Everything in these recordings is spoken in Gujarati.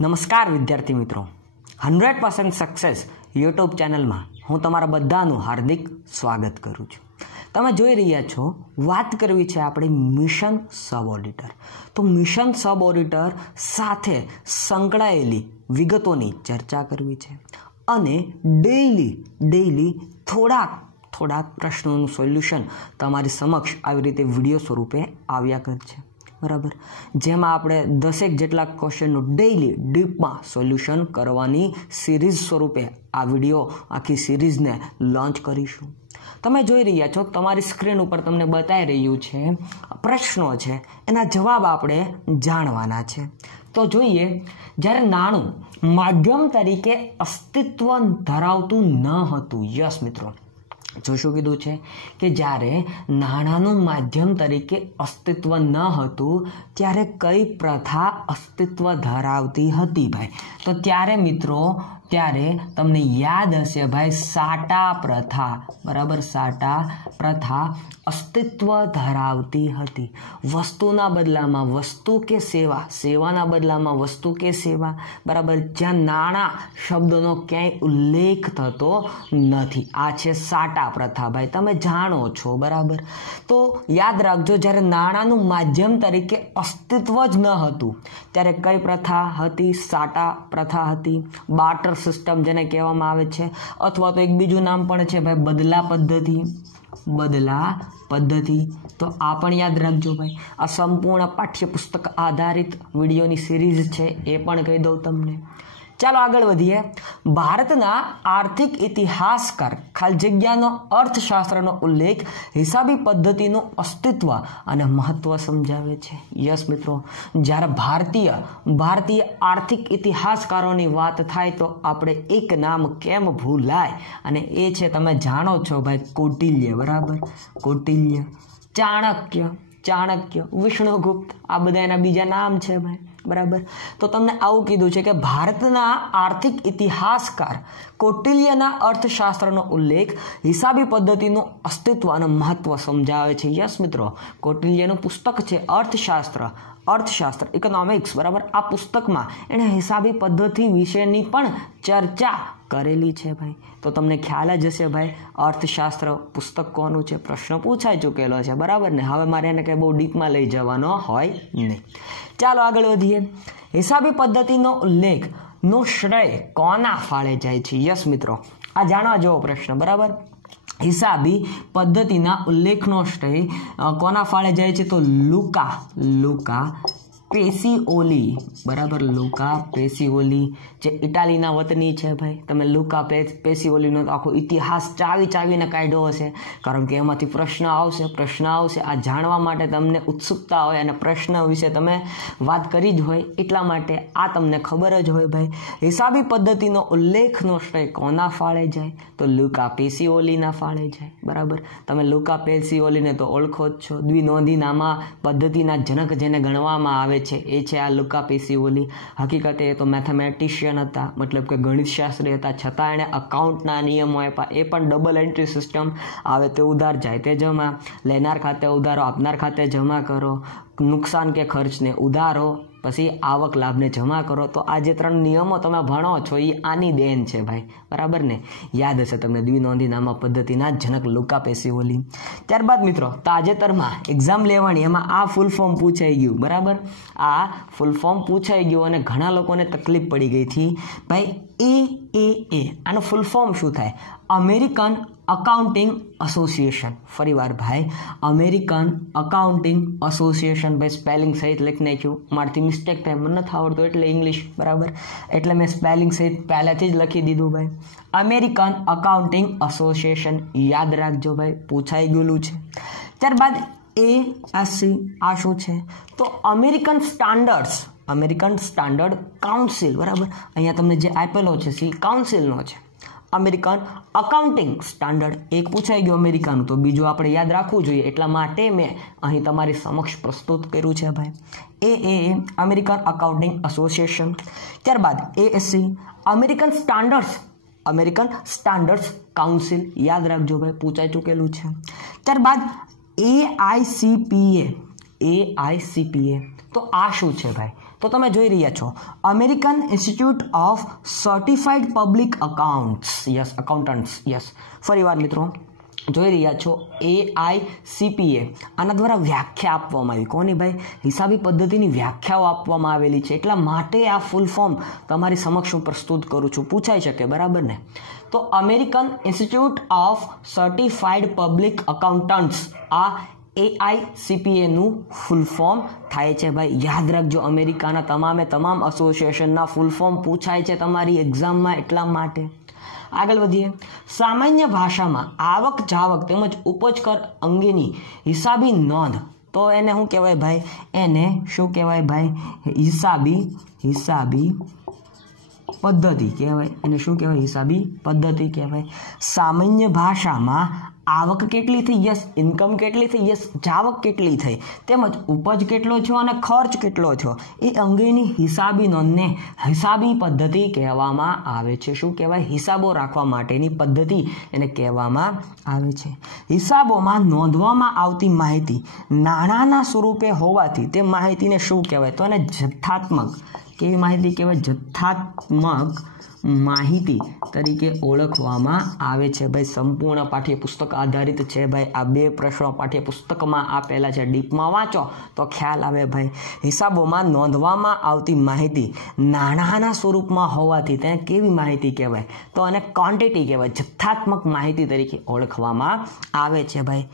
નમસ્કાર વિદ્યાર્થી મિત્રો, 100% સક્સેસ યુટ્યુબ ચેનલમાં હું તમારા બધાનું હાર્દિક સ્વાગત કરું છું. તમે જોઈ રહ્યા છો, વાત કરવી છે આપણે મિશન સબ ઓડિટર. તો મિશન સબ ઓડિટર સાથે સંકળાયેલી વિગતોની ચર્ચા કરવી છે અને ડેઈલી થોડાક પ્રશ્નોનું સોલ્યુશન તમારી સમક્ષ આવી રીતે વિડીયો સ્વરૂપે આવ્યા કરે છે. બરાબર, જેમાં આપણે 10 જેટલા ક્વેશ્ચનનું ડેઈલી ડીપમાં સોલ્યુશન કરવાની સિરીઝ સ્વરૂપે આ વિડીયો આખી સિરીઝને લોન્ચ કરીશું. તમે જોઈ રહ્યા છો, તમારી સ્ક્રીન ઉપર તમને બતાવી રહ્યું છે પ્રશ્નો છે, એના જવાબ આપણે જાણવાના છે. તો જોઈએ, જ્યારે નાણું માધ્યમ તરીકે અસ્તિત્વ ધરાવતું ન હતું, યસ મિત્રો, જો શું કીધું છે કે જ્યારે નાણાંનું માધ્યમ તરીકે અસ્તિત્વ ન હતું ત્યારે કઈ પ્રથા અસ્તિત્વ ધરાવતી હતી ભાઈ? તો ત્યારે મિત્રો, ત્યારે તમને યાદ હશે ભાઈ, સાટા પ્રથા. બરાબર, સાટા પ્રથા અસ્તિત્વ ધરાવતી હતી. વસ્તુના બદલામાં વસ્તુ કે સેવા, સેવાના બદલામાં વસ્તુ કે સેવા. બરાબર, જ્યાં નાણાં શબ્દનો ક્યાંય ઉલ્લેખ થતો નથી. આ છે સાટા પ્રથા ભાઈ, તમે જાણો છો. બરાબર, તો યાદ રાખજો, જ્યારે નાણાંનું માધ્યમ તરીકે અસ્તિત્વ જ ન હતું ત્યારે કઈ પ્રથા હતી? સાટા પ્રથા હતી. બાર્ટર સિસ્ટમ જેને કહેવામાં આવે છે, અથવા તો એક બીજું નામ પણ છે ભાઈ, બદલા પદ્ધતિ. બદલા પદ્ધતિ, તો આ પણ યાદ રાખજો ભાઈ. આ સંપૂર્ણ પાઠ્યપુસ્તક આધારિત વિડીયોની સિરીઝ છે, એ પણ કહી દઉં તમને. ચાલો આગળ વધીએ. ભારતના આર્થિક ઇતિહાસકાર ખાલી જગ્યાનો અર્થશાસ્ત્રનો ઉલ્લેખ હિસાબી પદ્ધતિનું અસ્તિત્વ અને મહત્વ સમજાવે છે. યસ મિત્રો, જ્યારે ભારતીય આર્થિક ઇતિહાસકારોની વાત થાય તો આપણે એક નામ કેમ ભૂલાય, અને એ છે, તમે જાણો છો ભાઈ, કૌટિલ્ય. બરાબર, કૌટિલ્ય, ચાણક્ય, વિષ્ણુગુપ્ત, આ બધા એના બીજા નામ છે ભાઈ. બરાબર, તો તમને આવું કીધું છે કે ભારતના આર્થિક ઇતિહાસકાર કૌટિલ્યના અર્થશાસ્ત્રનો ઉલ્લેખ હિસાબી પદ્ધતિનું અસ્તિત્વ અને મહત્વ સમજાવે છે. યસ મિત્રો, કૌટિલ્યનું પુસ્તક છે અર્થશાસ્ત્ર, ઇકોનોમિક્સ. બરાબર, આ પુસ્તકમાં એણે હિસાબી પદ્ધતિ વિશેની પણ ચર્ચા કરેલી છે ભાઈ. તો તમને ખ્યાલ જ હશે ભાઈ, અર્થશાસ્ત્ર પુસ્તક કોનું છે, પ્રશ્ન પૂછાઈ ચૂકેલો છે. બરાબર ને, હવે મારે એને કંઈ બહુ ડીપમાં લઈ જવાનો હોય નહીં. ચાલો આગળ વધીએ. હિસાબી પદ્ધતિનો ઉલ્લેખનો શ્રેય કોના ફાળે જાય છે? યસ મિત્રો, આ જાણવા જેવો પ્રશ્ન. બરાબર, હિસાબી પદ્ધતિના ઉલ્લેખનો શ્રેય કોના ફાળે જાય છે? તો લુકા પેસિઓલી. બરાબર, લુકા પેસિઓલી, જે ઇટાલીના વતની છે ભાઈ. તમે લુકા પેસિઓલીનો આખો ઇતિહાસ ચાવીને કાઢ્યો હશે, કારણ કે એમાંથી પ્રશ્ન આવશે. આ જાણવા માટે તમને ઉત્સુકતા હોય અને પ્રશ્ન વિશે તમે વાત કરી જ હોય, એટલા માટે આ તમને ખબર જ હોય ભાઈ. હિસાબી પદ્ધતિનો ઉલ્લેખનો શ્રેય કોના ફાળે જાય? તો લુકા પેસિઓલીના ફાળે જાય. બરાબર, તમે લુકા પેસિઓલીને તો ઓળખો જ છો, દ્વિનોંધી નામા પદ્ધતિના જનક જેને ગણવામાં આવે છે, એ છે આ લુકા પેસિઓલી. હકીકતે એ તો મેથેમેટિશિયન હતા, મતલબ કે ગણિતશાસ્ત્રી હતા, છતાં એણે અકાઉન્ટના નિયમો આપ્યા. એ પણ ડબલ એન્ટ્રી સિસ્ટમ આવે તે ઉધાર, જાય તે જમા, લેનાર ખાતે ઉધારો, આપનાર ખાતે જમા કરો, નુકસાન કે ખર્ચને ઉધારો, પછી આવક લાભને જમા કરો. તો આ જે 3 નિયમો તમે ભણો છો એ આની દેન છે ભાઈ. બરાબર ને, યાદ હશે તમને, દ્વિનોંધી નામા પદ્ધતિના જનક લુકા પેસિઓલી. ત્યારબાદ મિત્રો, તાજેતરમાં એક્ઝામ લેવાની, એમાં આ ફૂલ ફોર્મ પૂછાઈ ગયું. બરાબર, આ ફૂલ ફોર્મ પૂછાઈ ગયું અને ઘણા લોકોને તકલીફ પડી ગઈ હતી ભાઈ. AAA, આનું ફૂલ ફોર્મ શું થાય? American accounting association. ફરીવાર ભાઈ, અમેરિકન અકાઉન્ટિંગ એસોસિએશન. ભાઈ સ્પેલિંગ સહિત લખી નાખ્યું, મારાથી મિસ્ટેક થાય, મને નથી આવડતું એટલે ઇંગ્લિશ. બરાબર, એટલે મેં સ્પેલિંગ સહિત પહેલાથી જ લખી દીધું ભાઈ. અમેરિકન અકાઉન્ટિંગ એસોસિએશન, યાદ રાખજો ભાઈ, પૂછાઈ ગયેલું છે. ત્યારબાદ ASC, આ શું છે? તો અમેરિકન સ્ટાન્ડર્ડ કાઉન્સિલ. બરાબર, અહીંયા તમને જે આપેલો છે સી કાઉન્સિલનો છે. અમેરિકન અકાઉન્ટિંગ સ્ટાન્ડર્ડ એક પૂછાઈ ગયું અમેરિકાનું, તો બીજું આપણે યાદ રાખવું જોઈએ, એટલા માટે મેં અહીં તમારી સમક્ષ પ્રસ્તુત કર્યું છે ભાઈ. AAA, American accounting association. ત્યારબાદ ASC, અમેરિકન સ્ટાન્ડર્ડ્સ કાઉન્સિલ, યાદ રાખજો ભાઈ, પૂછાઈ ચૂકેલું છે. ત્યારબાદ AICPA, તો આ શું છે ભાઈ? તો તમે જોઈ રહ્યા છો American Institute of Certified Public Accountants yes ફરીવાર મિત્રો જોઈ રહ્યા છો AICPA આના દ્વારા વ્યાખ્યા આપવામાં આવી કોની ભાઈ હિસાબી પદ્ધતિની વ્યાખ્યાઓ આપવામાં આવેલી છે એટલા માટે આ ફૂલ ફોર્મ તમારી સમક્ષ હું પ્રસ્તુત કરું છું પૂછાઈ શકે બરાબર ને તો American Institute of Certified Public Accountants આ AICPA નું ફૂલ ફોર્મ થાય છે ભાઈ યાદ રાખજો અમેરિકાના તમામ એસોસિએશનના ફૂલ ફોર્મ પૂછાય છે તમારી એક્ઝામમાં એટલા માટે આગળ વધીએ સામાન્ય ભાષામાં આવક જાવક તેમજ ઉપજ કર અંગેની હિસાબી નોંધ તો એને શું કહેવાય ભાઈ એને શું કહેવાય ભાઈ હિસાબી પદ્ધતિ કહેવાય એને શું કહેવાય હિસાબી પદ્ધતિ કહેવાય સામાન્ય ભાષામાં આવક કેટલી થઈ યસ ઇન્કમ કેટલી થઈ યસ જાવક કેટલી થઈ તેમજ ઉપજ કેટલો થયો અને ખર્ચ કેટલો થયો એ અંગેની હિસાબી નોંધને હિસાબી પદ્ધતિ કહેવામાં આવે છે શું કહેવાય હિસાબો રાખવા માટેની પદ્ધતિ એને કહેવામાં આવે છે હિસાબોમાં નોંધવામાં આવતી માહિતી નાણાંના સ્વરૂપે હોવાથી તે માહિતીને શું કહેવાય તો એને જથ્થાત્મક કેવી માહિતી કહેવાય જથ્થાત્મક માહિતી તરીકે ઓળખવામાં આવે છે ભાઈ સંપૂર્ણ પાઠ્યપુસ્તક આધારિત છે ભાઈ આ બે પ્રશ્નો પાઠ્યપુસ્તકમાં આપેલા છે ડીપમાં વાંચો તો ખ્યાલ આવે ભાઈ હિસાબોમાં નોંધવામાં આવતી માહિતી નાણાંના સ્વરૂપમાં હોવાથી તેને કેવી માહિતી કહેવાય તો એને ક્વોન્ટિટી કહેવાય જથ્થાત્મક માહિતી તરીકે ઓળખવામાં આવે છે ભાઈ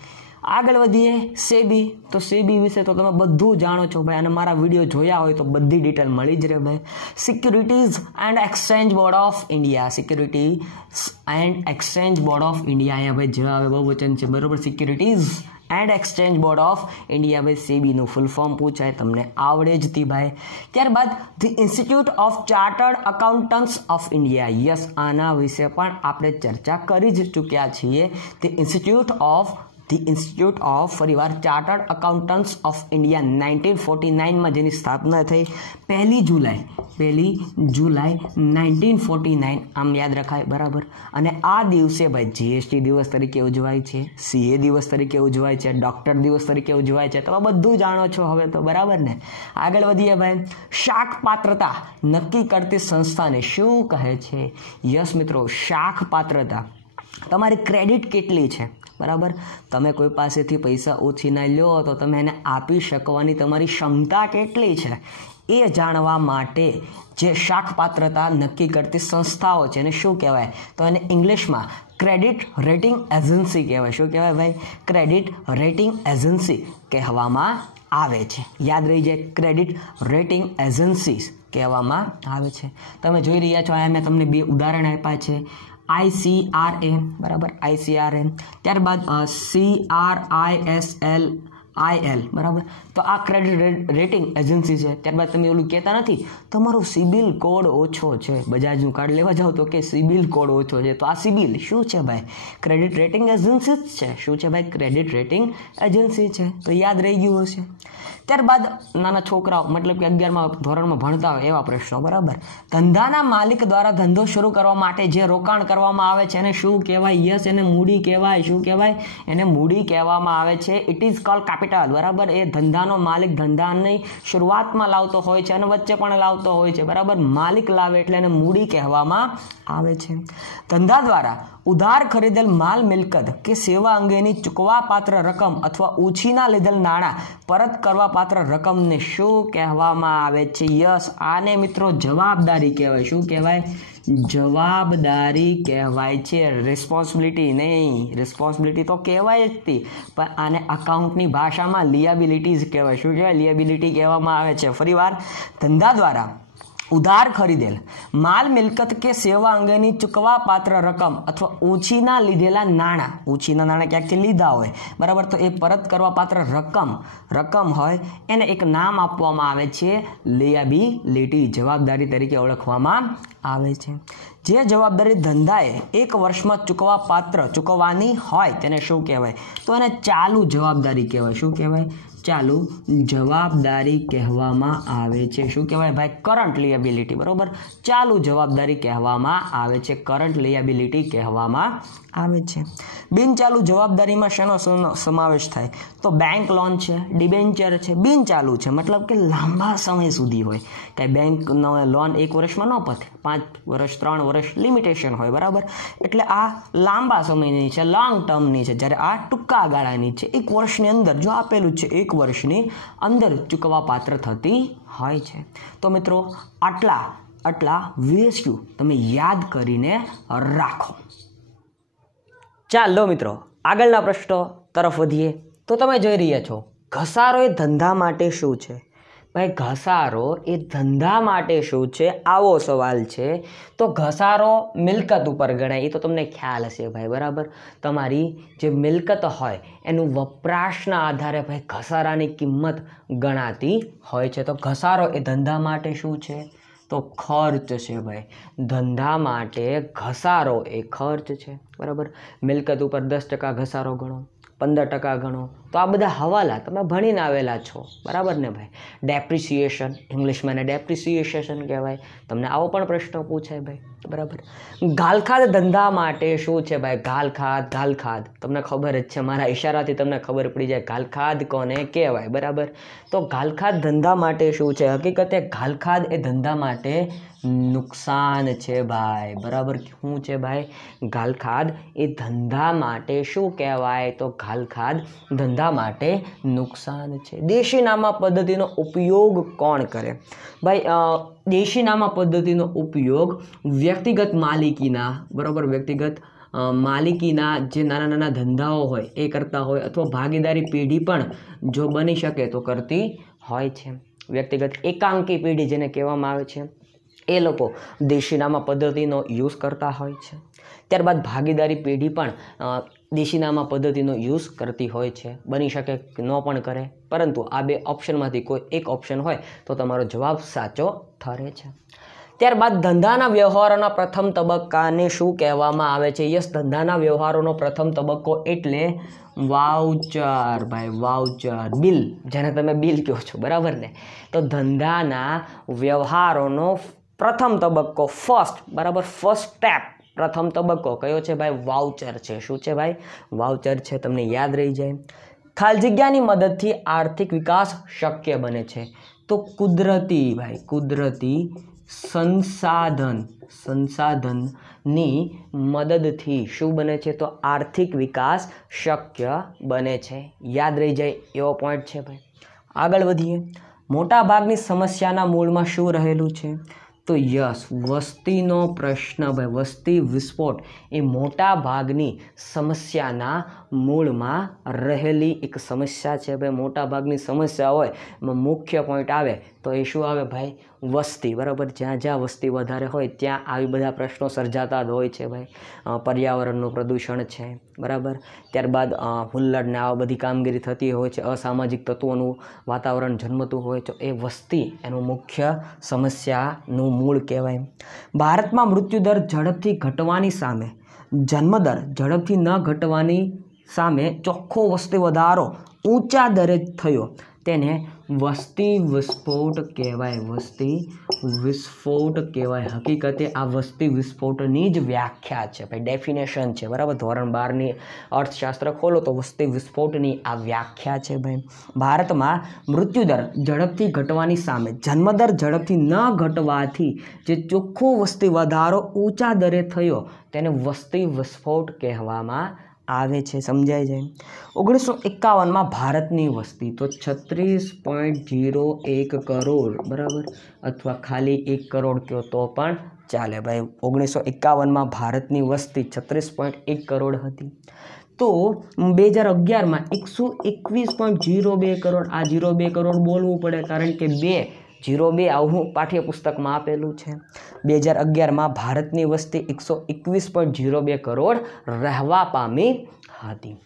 આગળ વધીએ સેબી તો સેબી વિશે તો તમે બધું જાણો છો ભાઈ અને મારા વિડીયો જોયા હોય તો બધી ડિટેલ મળી જ રહે ભાઈ securities and exchange board of India securities and exchange board of India અહીંયા ભાઈ જે આવે બહુવચન છે બરોબર securities and exchange board of India ભાઈ સેબીનું ફૂલ ફોર્મ પૂછાય તમને આવડે જ તી ભાઈ ત્યારબાદ the Institute of Chartered Accountants of India yes આના વિશે પણ આપણે ચર્ચા કરી જ ચૂક્યા છીએ ધી ઇન્સ્ટિટ્યૂટ ઓફ ફરીવાર ચાર્ટર્ડ અકાઉન્ટન્ટ્સ ઓફ ઇન્ડિયા 1949માં જેની સ્થાપના થઈ 1 જુલાઈ 1949 આમ યાદ રખાય બરાબર અને આ દિવસે ભાઈ GST દિવસ તરીકે ઉજવાય છે CA દિવસ તરીકે ઉજવાય છે ડૉક્ટર દિવસ તરીકે ઉજવાય છે તમે બધું જાણો છો હવે તો બરાબર ને આગળ વધીએ ભાઈ શાખ પાત્રતા નક્કી કરતી સંસ્થાને શું કહે છે યસ મિત્રો શાખ પાત્રતા તમારી ક્રેડિટ કેટલી છે બરાબર તમે કોઈ પાસેથી પૈસા ઉછીના લો તો તમે એને આપી શકવાની તમારી ક્ષમતા કેટલી છે એ જાણવા માટે જે શાખ પાત્રતા નક્કી કરતી સંસ્થાઓ છે એને શું કહેવાય તો એને ઇંગ્લિશમાં ક્રેડિટ રેટિંગ એજન્સી કહેવાય શું કહેવાય ભાઈ ક્રેડિટ રેટિંગ એજન્સી કહેવામાં આવે છે યાદ રહી જાય ક્રેડિટ રેટિંગ એજન્સી કહેવામાં આવે છે તમે જોઈ રહ્યા છો અહીંયા મેં તમને બે ઉદાહરણ આપ્યા છે ICRA બરાબર ICRA ત્યારબાદ CRISLIL બરાબર તો આ ક્રેડિટ રેટિંગ એજન્સી છે ત્યારબાદ તમે ઓલું કહેતા નથી તમારો સિબિલ કોડ ઓછો છે બજાજનું કાર્ડ લેવા જાઓ તો કે સિબિલ કોડ ઓછો છે તો આ સિબિલ શું છે ભાઈ ક્રેડિટ રેટિંગ એજન્સી જ છે શું છે ભાઈ ક્રેડિટ રેટિંગ એજન્સી છે તો યાદ રહી ગયું હશે ત્યારબાદ નાના છોકરાઓ મતલબ કે 11મા ધોરણમાં ભણતા હોય એવા પ્રશ્નો બરાબર ધંધાના માલિક દ્વારા ધંધો શરૂ કરવા માટે જે રોકાણ કરવામાં આવે છે એને શું કહેવાય યસ એને મૂડી કહેવાય શું કહેવાય એને મૂડી કહેવામાં આવે છે ઇટ ઇઝ કોલ્ડ કેપિટલ બરાબર એ ધંધાનો માલિક ધંધાની શરૂઆતમાં લાવતો હોય છે અને વચ્ચે પણ લાવતો હોય છે બરાબર માલિક લાવે એટલે એને મૂડી કહેવામાં આવે છે ધંધા દ્વારા ઉધાર ખરીદેલ માલ મિલકત કે સેવા અંગેની ચૂકવાપાત્ર રકમ અથવા ઉછીના લીધેલ નાણાં પરત કરવા પાત્ર રકમને શું કહેવામાં આવે છે યસ આને મિત્રો જવાબદારી કહેવાય શું કહેવાય જવાબદારી કહેવાય છે રિસ્પોન્સિબિલિટી નહીં રિસ્પોન્સિબિલિટી તો કહેવાય જ હતી પણ આને અકાઉન્ટની ભાષામાં લિયાબિલિટીઝ કહેવાય શું કહેવાય લિયાબિલિટી કહેવામાં આવે છે ફરીવાર ધંધા દ્વારા ઉધાર ખરીદેલ માલ મિલકત કે સેવા અંગેની ચૂકવાપાત્ર રકમ અથવા ઉછીના લીધેલા નાણાં ઉછીના નાણાં ક્યાંકથી લીધા હોય બરાબર તો એ પરત કરવા પાત્ર રકમ હોય એને એક નામ આપવામાં આવે છે લિયાબિલિટી જવાબદારી તરીકે ઓળખવામાં આવે છે જે જવાબદારી ધંધાએ એક વર્ષમાં ચૂકવવાની હોય તેને શું કહેવાય? તો એને ચાલુ જવાબદારી કહેવાય. શું કહેવાય? ચાલુ જવાબદારી કહેવામાં આવે છે. શું કહેવાય ભાઈ? કરંટ લિએબિલિટી. બરોબર, ચાલુ જવાબદારી કહેવામાં આવે છે, કરંટ લિએબિલિટી કહેવામાં આવે છે. બિનચાલુ જવાબદારીમાં શેનો સમાવેશ થાય? તો બેંક લોન છે, ડિબેન્ચર છે, બિનચાલુ છે, મતલબ કે લાંબા સમય સુધી હોય. કાંઈ બેંકનો લોન એક વર્ષમાં ન પતે, 5 વર્ષ 3 વર્ષ લિમિટેશન હોય. બરાબર, એટલે આ લાંબા સમયની છે, લોંગ ટર્મની છે, જ્યારે આ ટૂંકા ગાળાની છે, 1 વર્ષની અંદર જો આપેલું છે 1 વર્ષની અંદર ચૂકવવા પાત્ર થતી હોય છે. તો મિત્રો આટલા VSQ તમે યાદ કરીને રાખો. ચાલો મિત્રો આગળના પ્રશ્નો તરફ વધીએ. તો તમે જોઈ રહ્યા છો ઘસારો એ ધંધા માટે શું છે? ભાઈ ઘસારો એ ધંધા માટે શું છે? આવો સવાલ છે. તો ઘસારો મિલકત ઉપર ગણાય, એ તો તમને ખ્યાલ હશે ભાઈ. બરાબર, તમારી જે મિલકત હોય એનું વપરાશના આધારે ભાઈ ઘસારાની કિંમત ગણાતી હોય છે. તો ઘસારો એ ધંધા માટે શું છે? તો ખર્ચ છે ભાઈ. ધંધા માટે ઘસારો એ ખર્ચ છે. બરાબર, મિલકત ઉપર 10% ઘસારો ગણો, 15% ગણો, તો આ બધા હવાલા તમે ભણીને આવેલા છો. બરાબર ને ભાઈ? ડેપ્રિસિએશન, ઇંગ્લિશમાં એને ડેપ્રિસિએશન કહેવાય. તમને આવો પણ પ્રશ્ન પૂછાય ભાઈ. બરાબર, ગાલખાદ ધંધા માટે શું છે ભાઈ? ગાલખાદ તમને ખબર જ છે, મારા ઈશારાથી તમને ખબર પડી જાય ગાલખાદ કોને કહેવાય. બરાબર, તો ગાલખાદ ધંધા માટે શું છે? હકીકતે ગાલખાદ એ ધંધા માટે નુકસાન છે ભાઈ. બરાબર, શું છે ભાઈ? ગાલખાદ એ ધંધા માટે શું કહેવાય? તો ગાલખાદ ધંધા માટે નુકસાન છે. દેશીનામા પદ્ધતિનો ઉપયોગ કોણ કરે? ભાઈ દેશીનામા પદ્ધતિનો ઉપયોગ વ્યક્તિગત માલિકીના, બરાબર, વ્યક્તિગત માલિકીના જે નાના ધંધાઓ હોય એ કરતા હોય, અથવા ભાગીદારી પેઢી પણ જો બની શકે તો કરતી હોય છે. વ્યક્તિગત એકાંકી પેઢી જેને કહેવામાં આવે છે, એ લોકો દેશીનામા પદ્ધતિનો યુઝ કરતા હોય છે. ત્યારબાદ ભાગીદારી પેઢી પણ દેશીનામા પદ્ધતિનો યુઝ કરતી હોય છે. બની શકે ન પણ કરે, પરંતુ આ બે ઓપ્શનમાંથી કોઈ એક ઓપ્શન હોય તો તમારો જવાબ સાચો ઠરે છે. ત્યારબાદ ધંધાના વ્યવહારોના પ્રથમ તબક્કાને શું કહેવામાં આવે છે? યસ, ધંધાના વ્યવહારોનો પ્રથમ તબક્કો એટલે વાઉચર ભાઈ. વાઉચર, બિલ, જેને તમે બિલ કહો છો. બરાબર ને? તો ધંધાના વ્યવહારોનો પ્રથમ તબક્કો, ફર્સ્ટ, બરાબર, ફર્સ્ટ સ્ટેપ, પ્રથમ તબક્કો કયો છે ભાઈ? વાઉચર છે. શું છે ભાઈ? વાઉચર છે. તમને યાદ રહી જાય. ખાલી જગ્યાની મદદથી આર્થિક વિકાસ શક્ય બને છે. તો કુદરતી ભાઈ, કુદરતી સંસાધનની મદદથી શું બને છે? તો આર્થિક વિકાસ શક્ય બને છે. યાદ રહી જાય એવો પોઈન્ટ છે ભાઈ. આગળ વધીએ. મોટા ભાગની સમસ્યાના મૂળમાં શું રહેલું છે? તો યસ, વસ્તીનો પ્રશ્ન ભાઈ. વસ્તી વિસ્ફોટ એ મોટા ભાગની સમસ્યાના મૂળમાં રહેલી એક સમસ્યા છે ભાઈ. મોટા ભાગની સમસ્યા હોય એમાં મુખ્ય પોઈન્ટ આવે તો એ શું આવે ભાઈ? વસ્તી. બરાબર, જ્યાં વસ્તી વધારે હોય ત્યાં આવી બધા પ્રશ્નો સર્જાતા જ હોય છે ભાઈ. પર્યાવરણનું પ્રદૂષણ છે. બરાબર, ત્યારબાદ હુલ્લડને આવા બધી કામગીરી થતી હોય છે, અસામાજિક તત્વોનું વાતાવરણ જન્મતું હોય તો એ વસ્તી એનું મુખ્ય સમસ્યાનું મૂળ કહેવાય. ભારતમાં મૃત્યુદર ઝડપથી ઘટવાની સામે જન્મદર ઝડપથી ન ઘટવાની સામે ચોખ્ખો વસ્તી વધારો ઊંચા દરે થયો તેને વસ્તી વિસ્ફોટ કહેવાય. વસ્તી વિસ્ફોટ કહેવાય. હકીકતે આ વસ્તી વિસ્ફોટની જ વ્યાખ્યા છે ભાઈ, ડેફિનેશન છે. બરાબર, ધોરણ 12ની અર્થશાસ્ત્ર ખોલો તો વસ્તી વિસ્ફોટની આ વ્યાખ્યા છે ભાઈ. ભારતમાં મૃત્યુદર ઝડપથી ઘટવાની સામે જન્મદર ઝડપથી ન ઘટવાથી જે ચોખ્ખો વસ્તી વધારો ઊંચા દરે થયો તેને વસ્તી વિસ્ફોટ કહેવામાં આવે છે. સમજાય જાય. 1951માં ભારતની વસ્તી તો 36.01 કરોડ, બરાબર, અથવા ખાલી 1 કરોડ કહો તો પણ ચાલે ભાઈ. 1951માં ભારતની વસ્તી 36.1 કરોડ હતી. તો 2011માં 121.02 કરોડ. આ 02 કરોડ બોલવું પડે કારણ કે 02 આવું પાઠ્યપુસ્તકમાં આપેલું છે. 2011માં ભારતની વસ્તી 121.02 કરોડ રહેવા પામી હતી.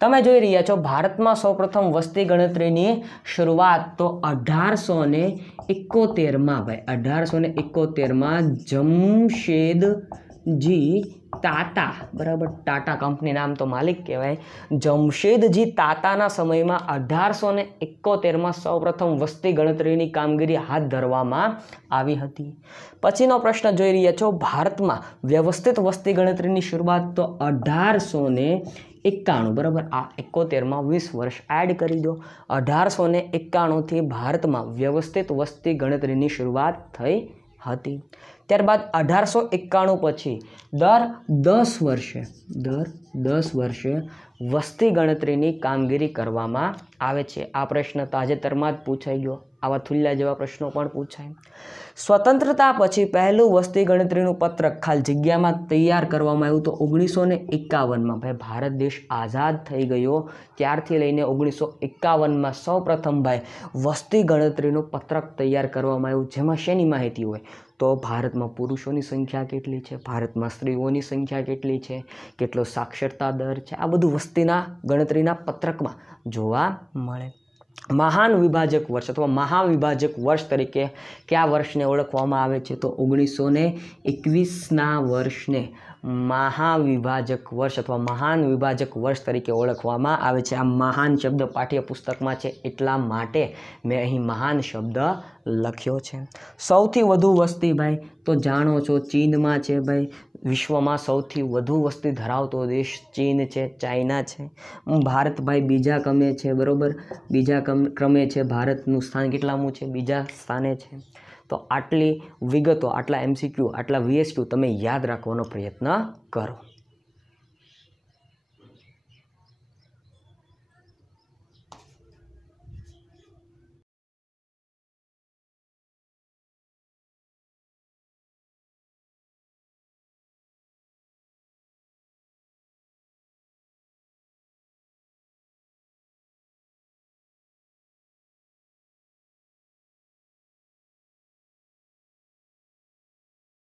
તમે જોઈ રહ્યા છો ભારતમાં સૌપ્રથમ વસ્તી ગણતરીની શરૂઆત તો 1871માં ભાઈ. 1871માં જમશેદજી તાતા, બરાબર, ટાટા કંપની નામ તો માલિક કહેવાય. જમશેદજી તાતાના સમયમાં 1871માં સૌપ્રથમ વસ્તી ગણતરીની કામગીરી હાથ ધરવામાં આવી હતી. પછીનો પ્રશ્ન જોઈ રહ્યા છો, ભારતમાં વ્યવસ્થિત વસ્તી ગણતરીની શરૂઆત તો 1891, બરાબર. આ 71માં 20 વર્ષ એડ કરી દો. 1891થી ભારતમાં વ્યવસ્થિત વસ્તી ગણતરીની શરૂઆત થઈ હતી. ત્યારબાદ 1891 પછી દર 10 વર્ષે વસ્તી ગણતરીની કામગીરી કરવામાં આવે છે. આ પ્રશ્ન તાજેતરમાં જ પૂછાઈ ગયો. આવા થુલ્લા જેવા પ્રશ્નો પણ પૂછાય. સ્વતંત્રતા પછી પહેલું વસ્તી ગણતરીનું પત્રક ખાલી જગ્યામાં તૈયાર કરવામાં આવ્યું તો 1951માં. ભાઈ, ભારત દેશ આઝાદ થઈ ગયો ત્યારથી લઈને 1951માં સૌપ્રથમ ભાઈ વસ્તી ગણતરીનું પત્રક તૈયાર કરવામાં આવ્યું, જેમાં શેની માહિતી હોય તો ભારતમાં પુરુષોની સંખ્યા કેટલી છે, ભારતમાં સ્ત્રીઓની સંખ્યા કેટલી છે, કેટલો સાક્ષરતા દર છે, આ બધું વસ્તીના ગણતરીના પત્રકમાં જોવા મળે. મહાન વિભાજક વર્ષ અથવા મહાવિભાજક વર્ષ તરીકે કયા વર્ષને ઓળખવામાં આવે છે તો 1921ના વર્ષને મહાવિભાજક વર્ષ અથવા મહાન વિભાજક વર્ષ તરીકે ઓળખવામાં આવે છે. આ મહાન શબ્દ પાઠ્યપુસ્તકમાં છે એટલા માટે મેં અહીં મહાન શબ્દ લખ્યો છે. સૌથી વધુ વસ્તી ભાઈ તો જાણો છો ચીનમાં છે. ભાઈ, વિશ્વમાં સૌથી વધુ વસ્તી ધરાવતો દેશ ચીન છે, ચાઇના છે. ભારત ભાઈ બીજા ક્રમે છે, બરાબર, બીજા ક્રમે છે. ભારતનું સ્થાન કેટલામું છે? બીજા સ્થાને છે. તો આટલી વિગતો, આટલા MCQ, આટલા VSQ તમે યાદ રાખવાનો પ્રયત્ન કરો.